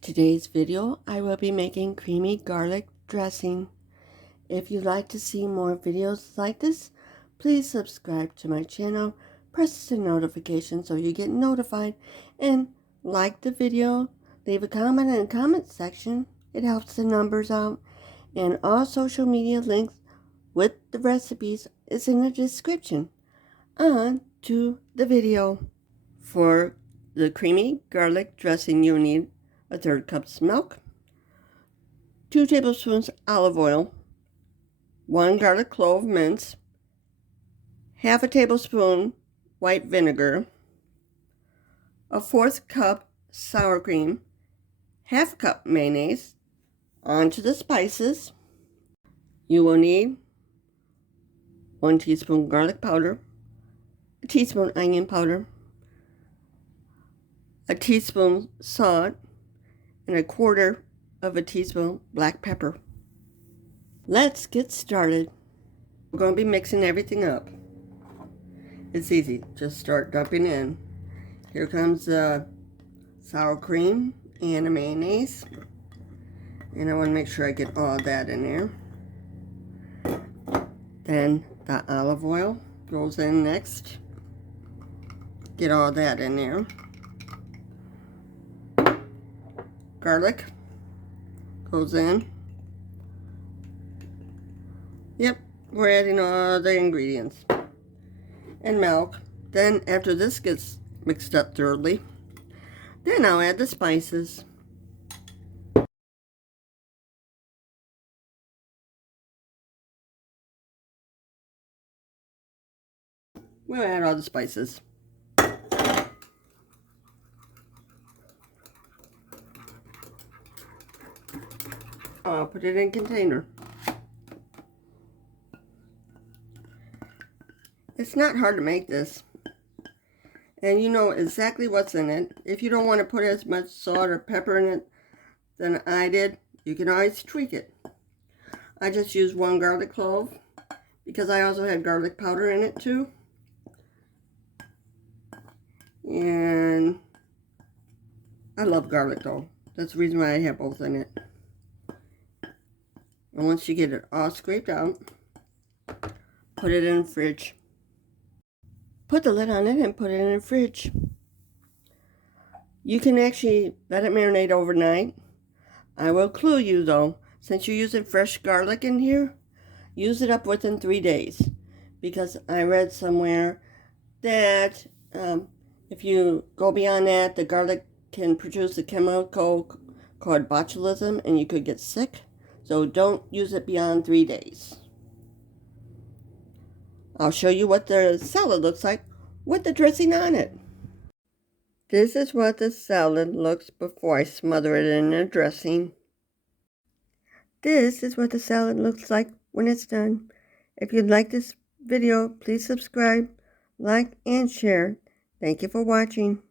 Today's video, I will be making creamy garlic dressing. If you'd like to see more videos like this, please subscribe to my channel, press the notification so you get notified, and like the video, leave a comment in the comment section. It helps the numbers out. And all social media links with the recipes is in the description. On to the video. For the creamy garlic dressing, you need a 1/3 cup milk, 2 tablespoons olive oil, 1 garlic clove minced, half a tablespoon white vinegar, a 1/4 cup sour cream, half cup mayonnaise. On to the spices. You will need 1 teaspoon garlic powder, a teaspoon onion powder, a teaspoon salt, and 1/4 of a teaspoon black pepper. Let's get started. We're going to be mixing everything up. It's easy. Just start dumping in. Here comes the sour cream and a mayonnaise. And I want to make sure I get all that in there. Then the olive oil goes in next. Get all that in there. Garlic goes in. Yep, we're adding all the ingredients. And milk. Then after this gets mixed up thoroughly, then I'll add the spices. We'll add all the spices. I'll put it in a container. It's not hard to make this. And you know exactly what's in it. If you don't want to put as much salt or pepper in it than I did, you can always tweak it. I just used 1 garlic clove because I also had garlic powder in it too. And I love garlic though. That's the reason why I have both in it. And once you get it all scraped out, put it in the fridge. Put the lid on it and put it in the fridge. You can actually let it marinate overnight. I will clue you though, since you're using fresh garlic in here, use it up within 3 days. Because I read somewhere that if you go beyond that, the garlic can produce a chemical called botulism and you could get sick. So don't use it beyond 3 days. I'll show you what the salad looks like with the dressing on it. This is what the salad looks before I smother it in the dressing. This is what the salad looks like when it's done. If you like this video, please subscribe, like, and share. Thank you for watching.